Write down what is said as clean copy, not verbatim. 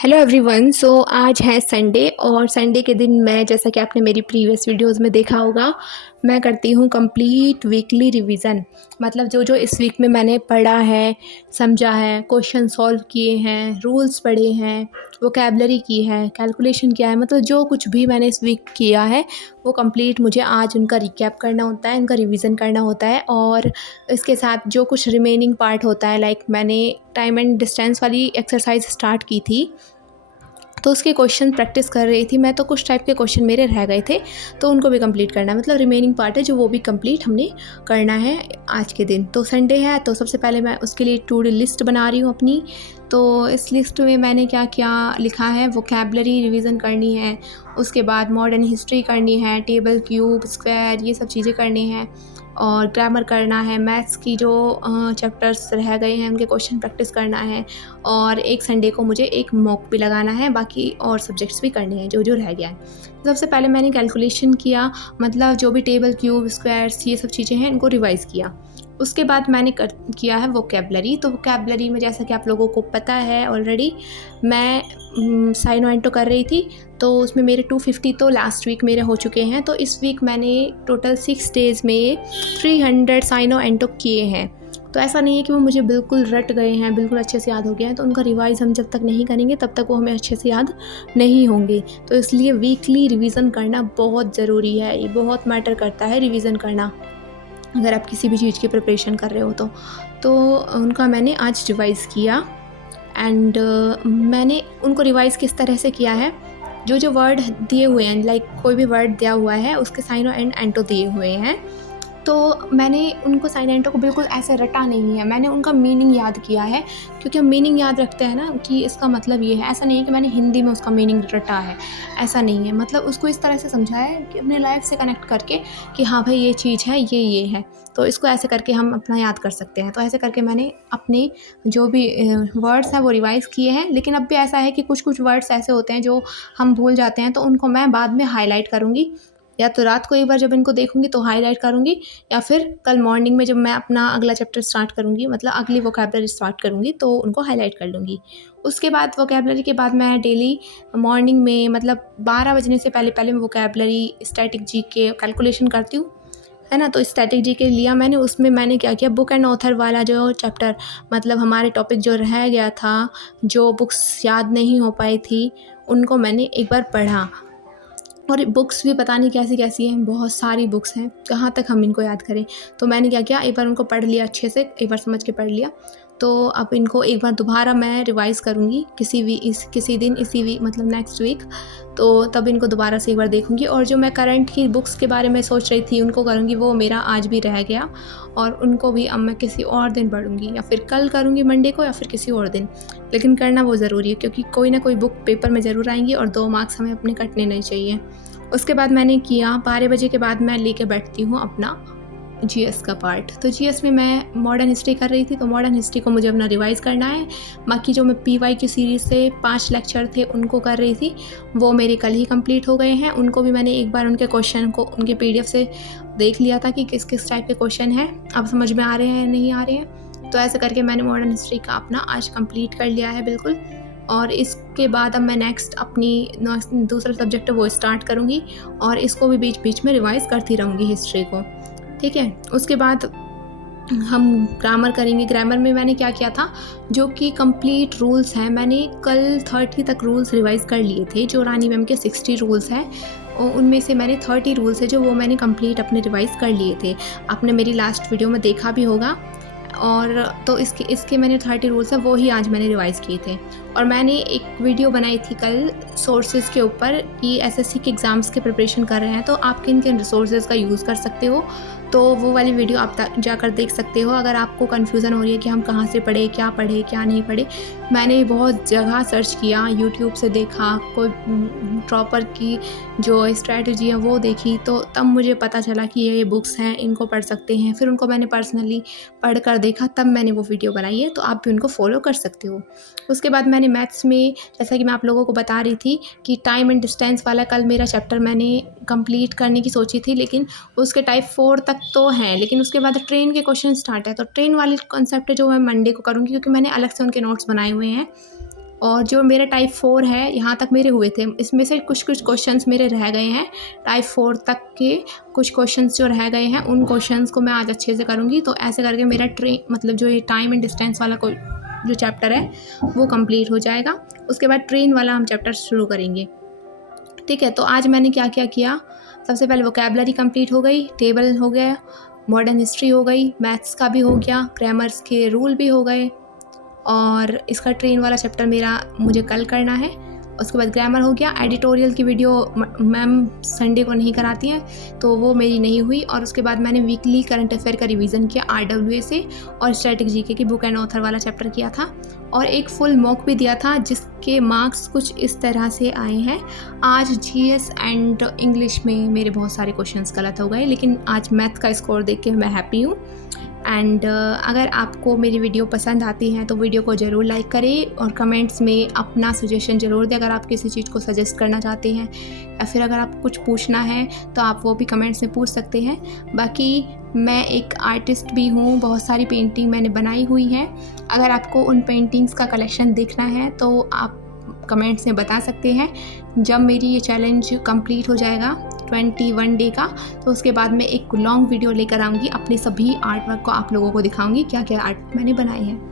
Hello everyone. आज है Sunday और संडे के दिन मैं, जैसा कि आपने मेरी प्रीवियस वीडियोस में देखा होगा, मैं करती हूँ कंप्लीट वीकली रिवीजन। मतलब जो जो इस वीक में मैंने पढ़ा है, समझा है, क्वेश्चन सॉल्व किए हैं, रूल्स पढ़े हैं, वोकैबलरी की है, कैलकुलेशन किया है, मतलब जो कुछ भी मैंने इस वीक किया है वो कंप्लीट मुझे आज उनका रिकैप करना होता है, उनका रिवीजन करना होता है। और इसके साथ जो कुछ रिमेनिंग पार्ट होता है, लाइक मैंने टाइम एंड डिस्टेंस वाली एक्सरसाइज स्टार्ट की थी तो उसके क्वेश्चन प्रैक्टिस कर रही थी मैं, तो कुछ टाइप के क्वेश्चन मेरे रह गए थे तो उनको भी कंप्लीट करना है। मतलब रिमेनिंग पार्ट है जो वो भी कंप्लीट हमने करना है आज के दिन। तो संडे है तो सबसे पहले मैं उसके लिए टू डू लिस्ट बना रही हूँ अपनी। तो इस लिस्ट में मैंने क्या क्या लिखा है, वोकैबलरी रिवीजन करनी है, उसके बाद मॉडर्न हिस्ट्री करनी है, टेबल क्यूब स्क्वायर ये सब चीज़ें करनी है, और ग्रामर करना है, मैथ्स की जो चैप्टर्स रह गए हैं उनके क्वेश्चन प्रैक्टिस करना है, और एक संडे को मुझे एक मॉक भी लगाना है, बाकी और सब्जेक्ट्स भी करने हैं जो जो रह गया है। सबसे पहले मैंने कैलकुलेशन किया, मतलब जो भी टेबल क्यूब स्क्वायर्स ये सब चीज़ें हैं इनको रिवाइज़ किया। उसके बाद मैंने किया है वोकैबलरी। तो वोकैबलरी में जैसा कि आप लोगों को पता है ऑलरेडी, मैं साइनो एंटो कर रही थी तो उसमें मेरे 250 तो लास्ट वीक मेरे हो चुके हैं। तो इस वीक मैंने टोटल 6 डेज़ में 300 साइनो एंटो किए हैं। तो ऐसा नहीं है कि वो मुझे बिल्कुल रट गए हैं, बिल्कुल अच्छे से याद हो गए हैं। तो उनका रिवाइज़ हम जब तक नहीं करेंगे तब तक वो हमें अच्छे से याद नहीं होंगे। तो इसलिए वीकली रिवीज़न करना बहुत ज़रूरी है, ये बहुत मैटर करता है रिवीज़न करना अगर आप किसी भी चीज़ की प्रिपरेशन कर रहे हो तो उनका मैंने आज रिवाइज़ किया। एंड मैंने उनको रिवाइज़ किस तरह से किया है, जो जो वर्ड दिए हुए हैं, लाइक कोई भी वर्ड दिया हुआ है उसके साइनो एंड एंटो दिए हुए हैं, तो मैंने उनको साइन एंटो को बिल्कुल ऐसे रटा नहीं है, मैंने उनका मीनिंग याद किया है। क्योंकि हम मीनिंग याद रखते हैं ना कि इसका मतलब ये है, ऐसा नहीं है कि मैंने हिंदी में उसका मीनिंग रटा है, ऐसा नहीं है। मतलब उसको इस तरह से समझाया है कि अपने लाइफ से कनेक्ट करके कि हाँ भाई ये चीज़ है, ये है, तो इसको ऐसे करके हम अपना याद कर सकते हैं। तो ऐसे करके मैंने अपने जो भी वर्ड्स हैं वो रिवाइज़ किए हैं। लेकिन अब भी ऐसा है कि कुछ कुछ वर्ड्स ऐसे होते हैं जो हम भूल जाते हैं, तो उनको मैं बाद में हाईलाइट करूँगी, या तो रात को एक बार जब इनको देखूँगी तो हाईलाइट करूँगी, या फिर कल मॉर्निंग में जब मैं अपना अगला चैप्टर स्टार्ट करूँगी, मतलब अगली वोकैबलरी स्टार्ट करूँगी, तो उनको हाईलाइट कर लूँगी। उसके बाद वोकैबलरी के बाद मैं डेली मॉर्निंग में, मतलब 12 बजने से पहले पहले मैं वोकैबलरी, स्टैटिक जीके, कैलकुलेशन करती हूँ, है ना। तो स्टैटिक जीके लिया मैंने, उसमें मैंने क्या किया, बुक एंड ऑथर वाला जो चैप्टर, मतलब हमारे टॉपिक जो रह गया था, जो बुक्स याद नहीं हो पाई थी, उनको मैंने एक बार पढ़ा। और बुक्स भी पता नहीं कैसी कैसी हैं, बहुत सारी बुक्स हैं, कहाँ तक हम इनको याद करें। तो मैंने क्या किया, एक बार उनको पढ़ लिया अच्छे से, एक बार समझ के पढ़ लिया। तो अब इनको एक बार दोबारा मैं रिवाइज़ करूँगी किसी दिन इसी वीक, मतलब नेक्स्ट वीक। तो तब इनको दोबारा से एक बार देखूँगी, और जो मैं करंट की बुक्स के बारे में सोच रही थी उनको करूँगी, वो मेरा आज भी रह गया, और उनको भी अब मैं किसी और दिन पढ़ूँगी, या फिर कल करूँगी मंडे को, या फिर किसी और दिन। लेकिन करना वो ज़रूरी है, क्योंकि कोई ना कोई बुक पेपर में ज़रूर आएंगी और 2 मार्क्स हमें अपने कटने नहीं चाहिए। उसके बाद मैंने किया, 12 बजे के बाद मैं लेके बैठती हूँ अपना जीएस का पार्ट। तो जीएस में मैं मॉडर्न हिस्ट्री कर रही थी, तो मॉडर्न हिस्ट्री को मुझे अपना रिवाइज़ करना है। बाकी जो मैं पीवाई की सीरीज़ से 5 लेक्चर थे उनको कर रही थी, वो मेरे कल ही कंप्लीट हो गए हैं। उनको भी मैंने एक बार उनके क्वेश्चन को उनके पीडीएफ से देख लिया था कि किस किस टाइप के क्वेश्चन हैं, अब समझ में आ रहे हैं नहीं आ रहे हैं। तो ऐसे करके मैंने मॉडर्न हिस्ट्री का अपना आज कंप्लीट कर लिया है बिल्कुल। और इसके बाद अब मैं नेक्स्ट अपनी दूसरा सब्जेक्ट वो स्टार्ट करूँगी, और इसको भी बीच बीच में रिवाइज़ करती रहूँगी हिस्ट्री को, ठीक है। उसके बाद हम ग्रामर करेंगे। ग्रामर में मैंने क्या किया था, जो कि कंप्लीट रूल्स हैं, मैंने कल 30 तक रूल्स रिवाइज़ कर लिए थे। जो रानी मैम के 60 रूल्स हैं उनमें से मैंने 30 रूल्स है जो वो मैंने कंप्लीट अपने रिवाइज़ कर लिए थे। आपने मेरी लास्ट वीडियो में देखा भी होगा। और तो इसके मैंने 30 रूल्स हैं वो ही आज मैंने रिवाइज़ किए थे। और मैंने एक वीडियो बनाई थी कल सोर्सेज़ के ऊपर कि एसएससी के एग्ज़ाम्स के प्रिपरेशन कर रहे हैं तो आप किन किन रिसोर्सेज़ का यूज़ कर सकते हो। तो वो वाली वीडियो आप जाकर देख सकते हो अगर आपको कन्फ्यूज़न हो रही है कि हम कहाँ से पढ़े क्या नहीं पढ़े। मैंने बहुत जगह सर्च किया, यूट्यूब से देखा, कोई प्रॉपर की जो स्ट्रैटेजी है वो देखी, तो तब मुझे पता चला कि ये बुक्स हैं, इनको पढ़ सकते हैं। फिर उनको मैंने पर्सनली पढ़ कर देखा, तब मैंने वो वीडियो बनाई है, तो आप भी उनको फॉलो कर सकते हो। उसके बाद मैंने मैथ्स में, जैसा कि मैं आप लोगों को बता रही थी कि टाइम एंड डिस्टेंस वाला कल मेरा चैप्टर मैंने कंप्लीट करने की सोची थी, लेकिन उसके टाइप 4 तक तो हैं, लेकिन उसके बाद ट्रेन के क्वेश्चन स्टार्ट है। तो ट्रेन वाले कॉन्सेप्ट जो मैं मंडे को करूँगी, क्योंकि मैंने अलग से उनके नोट्स बनाए हुए हैं। और जो मेरा टाइप 4 है यहाँ तक मेरे हुए थे, इसमें से कुछ कुछ क्वेश्चंस मेरे रह गए हैं। टाइप 4 तक के कुछ क्वेश्चंस जो रह गए हैं उन क्वेश्चंस को मैं आज अच्छे से करूँगी। तो ऐसे करके मेरा मतलब जो ये टाइम एंड डिस्टेंस वाला जो चैप्टर है वो कंप्लीट हो जाएगा। उसके बाद ट्रेन वाला हम चैप्टर शुरू करेंगे। ठीक है, तो आज मैंने क्या क्या किया, सबसे पहले वोकैबुलरी कंप्लीट हो गई, टेबल हो गया, मॉडर्न हिस्ट्री हो गई, मैथ्स का भी हो गया, ग्रामर्स के रूल भी हो गए, और इसका ट्रेन वाला चैप्टर मुझे कल करना है। उसके बाद ग्रामर हो गया। एडिटोरियल की वीडियो मैम संडे को नहीं कराती हैं तो वो मेरी नहीं हुई। और उसके बाद मैंने वीकली करंट अफेयर का रिवीजन किया RWA से, और स्टैटिक जीके की बुक एंड ऑथर वाला चैप्टर किया था, और एक फुल मॉक भी दिया था जिसके मार्क्स कुछ इस तरह से आए हैं। आज GS एंड इंग्लिश में मेरे बहुत सारे क्वेश्चंस गलत हो गए, लेकिन आज मैथ का स्कोर देख के मैं हैप्पी हूँ। एंड अगर आपको मेरी वीडियो पसंद आती है तो वीडियो को ज़रूर लाइक करें, और कमेंट्स में अपना सजेशन ज़रूर दें अगर आप किसी चीज़ को सजेस्ट करना चाहते हैं, या फिर अगर आप कुछ पूछना है तो आप वो भी कमेंट्स में पूछ सकते हैं। बाकी मैं एक आर्टिस्ट भी हूँ, बहुत सारी पेंटिंग मैंने बनाई हुई है। अगर आपको उन पेंटिंग्स का कलेक्शन देखना है तो आप कमेंट्स में बता सकते हैं। जब मेरी ये चैलेंज कंप्लीट हो जाएगा 21 डे का, तो उसके बाद मैं एक लॉन्ग वीडियो लेकर आऊँगी, अपने सभी आर्ट वर्क को आप लोगों को दिखाऊँगी क्या क्या आर्ट मैंने बनाए हैं।